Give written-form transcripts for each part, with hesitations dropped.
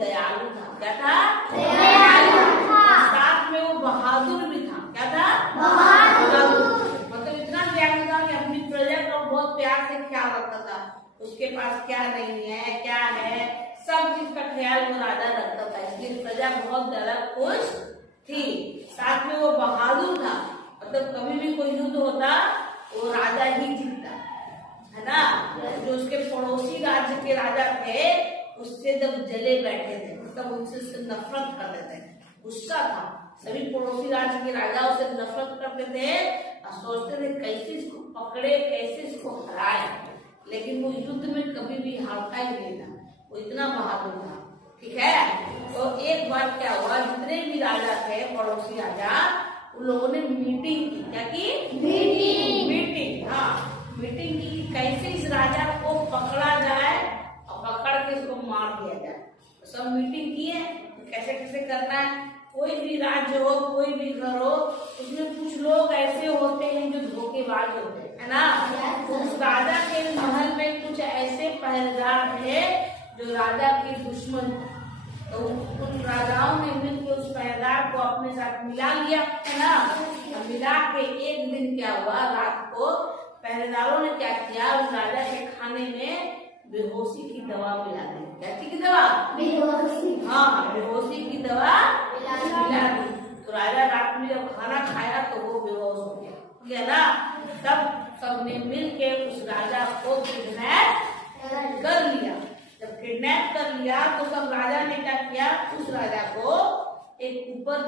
दयालु था। क्या था? दयालु था। साथ में वो बहादुर भी था। क्या था? बहादुर। मतलब इतना दयालु था कि अपनी प्रजा का बहुत प्यार से ख्याल रखता था। उसके पास क्या नहीं है, क्या है, सब चीज का ख्याल वो राजा रखता था। इसलिए प्रजा बहुत ज्यादा खुश थी। साथ में वो बहादुर था। मतलब कभी भी कोई युद्ध होता वो राजा ही जीतता, है ना। जो उसके पड़ोसी राज्य के राजा थे उससे जब जले बैठे थे, मतलब उनसे नफरत करते थे, गुस्सा था। सभी पड़ोसी राज्य के राजाओं से नफरत करते थे और सोचते थे कैसे इसको पकड़े, कैसे इसको हराए। लेकिन वो युद्ध में कभी भी हारता ही नहीं था, वो इतना बहादुर था। ठीक है। तो एक बार क्या हुआ, जितने भी राजा थे पड़ोसी राजा, उन लोगों ने मीटिंग की। क्या की? मीटिंग। हाँ, मीटिंग की कैसे इस राजा को पकड़ा जाए और पकड़ के इसको मार दिया जाए। सब मीटिंग की है कैसे कैसे करना है। कोई भी राज्य हो, कोई भी घर हो, उसमें कुछ लोग ऐसे होते हैं जो धोखेबाज होते हैं, है ना। उस राजा के महल में कुछ ऐसे पहरेदार थे जो राजा के दुश्मन थे। तो उन राजाओं ने मिलकर उस पहरेदार को अपने साथ मिला लिया, है ना। मिला के एक दिन क्या हुआ, रात को पहरेदारों ने क्या किया, उस राजा के खाने में बेहोशी की दवा मिला दी। क्या की दवा? बेहोशी। हाँ, बेहोशी की दवा मिला दी। तो राजा रात में जब खाना खाया तो वो बेहोश हो गया ना। तब सबने मिल के उस राजा को किडनैप कर लिया। जब किडनैप कर लिया तो सब राजा ने क्या किया, उस राजा को एक ऊपर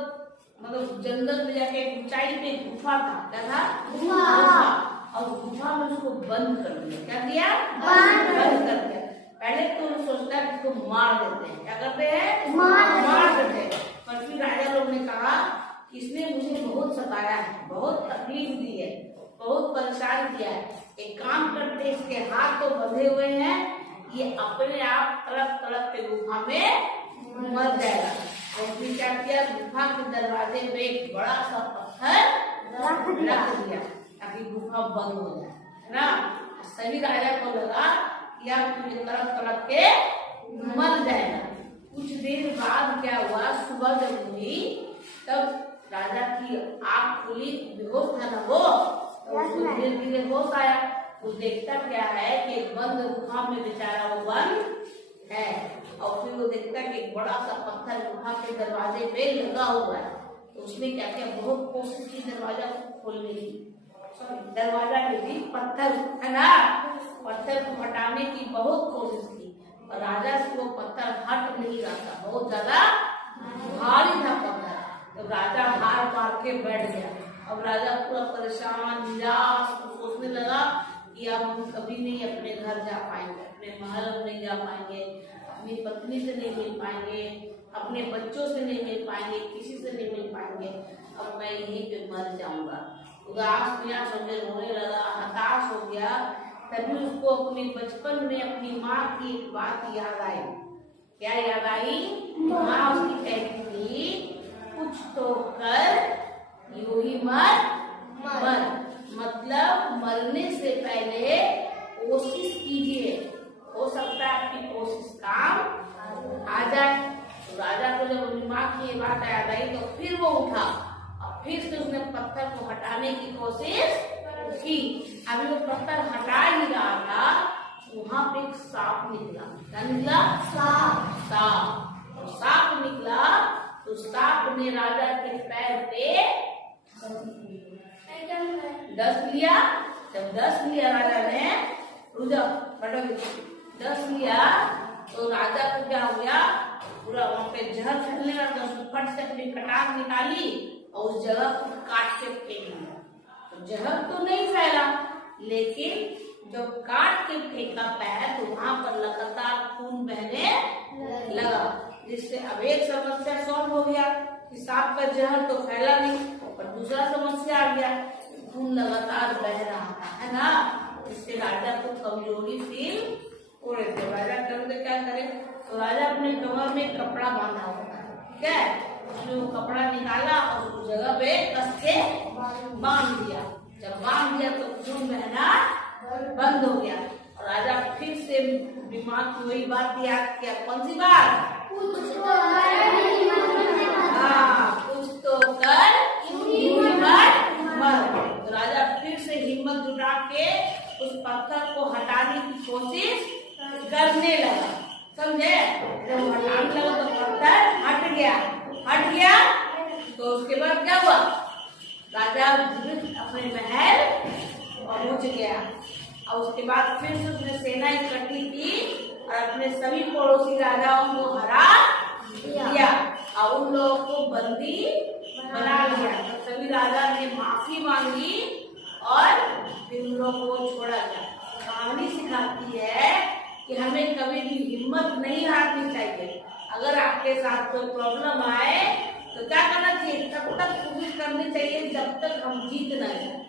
मतलब जंगल में जाके एक ऊंचाई पे गुफा था। क्या था? गुफा। और गुफा में उसको बंद कर दिया। क्या किया? बंद कर दिया। पहले तो सोचता है कि इसको मार देते हैं। क्या करते हैं? मार देते हैं। पर फिर राजा लोग ने कहा कि इसने मुझे बहुत सताया है, बहुत तकलीफ दी है, बहुत परेशान किया है। एक काम करते, इसके हाथ तो बंधे हुए हैं, ये अपने आप तड़प तड़प के गुफा में मर जाएगा। और फिर क्या किया, गुफा के दरवाजे पे एक बड़ा सा पत्थर रख दिया ताकि गुफा बंद हो जाए, है ना। सभी राजा को लगा कि अब तुझे तड़प तड़प के मर जाएगा। कुछ देर बाद क्या हुआ, सुबह जब हुई तब राजा की आंख खुली, बेहोश था ना वो, तो उसको धीरे धीरे होश आया। वो देखता क्या है कि एक बंद गुफा में बेचारा वो बंद है। और फिर वो देखता कि एक बड़ा सा पत्थर गुफा के दरवाजे पे लगा हुआ है। तो उसने क्या किया, बहुत कोशिश की दरवाजा को खोलने की, दरवाजा के भी पत्थर, है ना, पत्थर को हटाने की बहुत कोशिश की और राजा से वो पत्थर हट नहीं रहा था, बहुत ज्यादा भारी था पत्थर। तो राजा हार मार के बैठ गया। अब राजा पूरा परेशान, निराश, सोचने लगा कि अब हम कभी नहीं अपने घर जा पाएंगे, अपने महल में नहीं जा पाएंगे, अपनी पत्नी से नहीं मिल पाएंगे, अपने बच्चों से नहीं मिल पाएंगे, किसी से नहीं मिल पाएंगे। अब मैं यहीं पे मर जाऊंगा। उदास निराश होकर रोने लगा, हताश हो गया। तभी उसको अपने बचपन में अपनी माँ की एक बात याद आई। क्या याद आई? माँ उसकी कहती थी, कुछ तो कर, यूं ही मत मर। मतलब मरने से पहले कोशिश कीजिए, हो सकता है आपकी कोशिश काम आ जाए। तो राजा को जब अपनी माँ की ये बात याद आई तो फिर वो उठा और फिर से उसने पत्थर को हटाने की कोशिश की। अभी वो पत्थर हटा ही रहा था, वहां पे एक सांप निकला। क्या निकला? सांप। और सांप निकला तो सांप ने राजा के पैर पे दस लिया। जब 10 लिया राजा ने, दस लिया तो राजा को क्या हो गया, पूरा वहां पे जहर फैलने लगा। उसने फट से अपनी कटार निकाली और उस जगह को काट के फेंक दिया। तो जहर तो नहीं फैला, लेकिन जब काट के फेंका पैर तो वहां पर लगातार खून बहने लगा, जिससे अब एक समस्या सॉल्व हो गया कि सांप का जहर तो फैला नहीं, पर दूसरा समस्या आ गया, खून लगातार बह रहा था, है ना। इससे राजा को कमजोरी फील हो रहे थे। राजा क्या करे, तो राजा अपने कमर में कपड़ा बांधा हुआ था, ठीक है। उसने वो कपड़ा निकाला और उस जगह पे कस के बांध दिया। जब बांध दिया तो खून बहना बंद हो गया राजा फिर से दिमाग की वही बात याद किया। कौन सी बात? कुछ तो कर मत। तो राजा फिर से हिम्मत जुटा के उस पत्थर को हटाने की कोशिश करने लगा। समझे? जब हटाने लगा तो पत्थर हट गया। तो उसके बाद क्या हुआ? राजा अपने महल पहुंच गया और उसके बाद फिर से उसने सेना इकट्ठी की और अपने सभी पड़ोसी राजाओं को हरा दिया और उन लोगों को बंदी बना लिया। तो सभी राजा ने माफी मांगी और फिर उन लोगों को छोड़ा गया। कहानी सिखाती है कि हमें कभी भी हिम्मत नहीं हारनी चाहिए। अगर आपके साथ कोई प्रॉब्लम आए तो क्या करना चाहिए? तब तक कोशिश करनी चाहिए जब तक हम जीत न जाए।